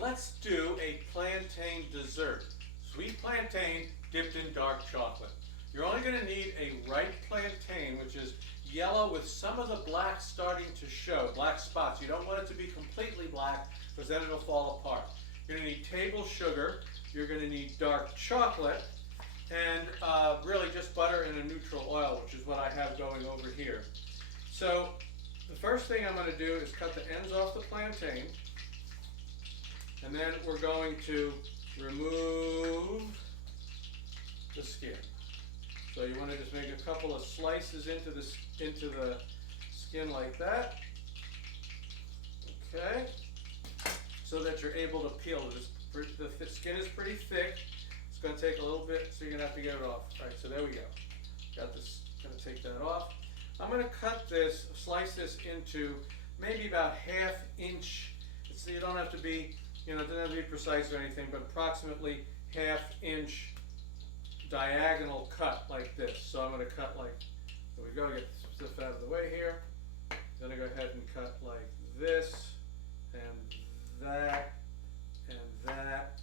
Let's do a plantain dessert. Sweet plantain dipped in dark chocolate. You're only going to need a ripe plantain, which is yellow with some of the black starting to show, black spots. You don't want it to be completely black because then it'll fall apart. You're going to need table sugar. You're going to need dark chocolate and really just butter and a neutral oil, which is what I have going over here. So the first thing I'm going to do is cut the ends off the plantain, and then we're going to remove the skin. So you want to just make a couple of slices into the skin like that. Okay, so that you're able to peel. The skin is pretty thick. It's going to take a little bit, so you're going to have to get it off. All right, so there we go. Got this. Going to take that off. I'm going to cut this, slice this into maybe about 1/2 inch. So you don't have to be, it doesn't have to be precise or anything, but approximately 1/2 inch diagonal cut like this. So I'm going to cut like, there we go, get this stuff out of the way here. Then I go ahead and cut like this, and that, and that.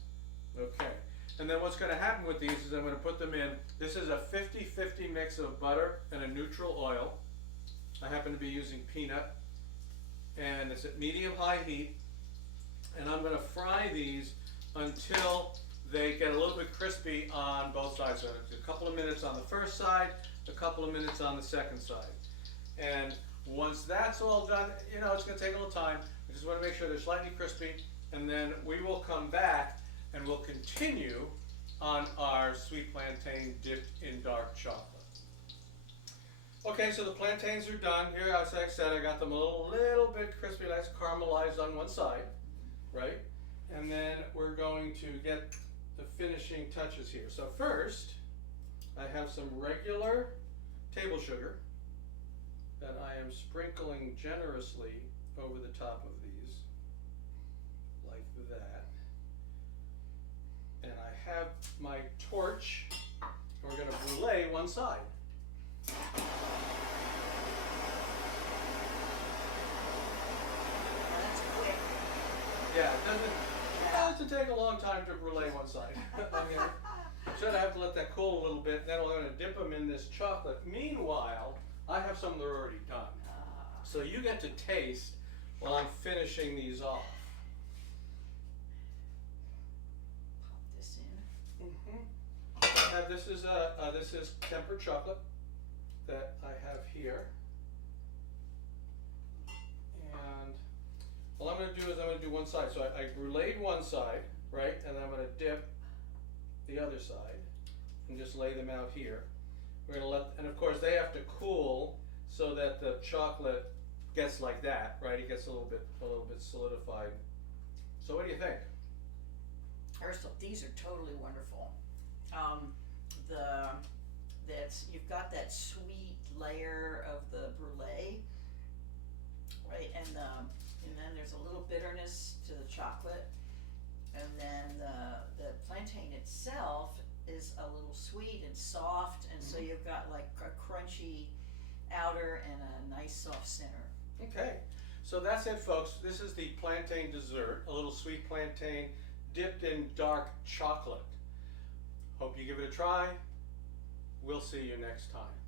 Okay. And then what's going to happen with these is I'm going to put them in. This is a 50-50 mix of butter and a neutral oil. I happen to be using peanut, and it's at medium-high heat. And I'm going to fry these until they get a little bit crispy on both sides. So a couple of minutes on the first side, a couple of minutes on the second side. And once that's all done, it's going to take a little time. I just want to make sure they're slightly crispy, and then we will come back and we'll continue on our sweet plantain dipped in dark chocolate. Okay, so the plantains are done. Here, as I said, I got them a little bit crispy, nice caramelized on one side, right? And then we're going to get the finishing touches here. So first, I have some regular table sugar that I am sprinkling generously over the top of these, like that. And I have my torch. We're going to brulee one side. That's quick. Yeah, it doesn't take a long time to brulee one side. Should I have to let that cool a little bit, then we're going to dip them in this chocolate. Meanwhile, I have some that are already done. So you get to taste while I'm finishing these off. This is tempered chocolate that I have here, and all I'm going to do is I'm going to do one side. So I bruleed one side, right, and then I'm going to dip the other side and just lay them out here. We're going to let, and of course they have to cool so that the chocolate gets like that, right? It gets a little bit solidified. So what do you think? Ursula, these are totally wonderful. You've got that sweet layer of the brulee, right? And then there's a little bitterness to the chocolate, and then the plantain itself is a little sweet and soft, and so you've got like a crunchy outer and a nice soft center. Okay, so that's it, folks. This is the plantain dessert, a little sweet plantain dipped in dark chocolate. Hope you give it a try. We'll see you next time.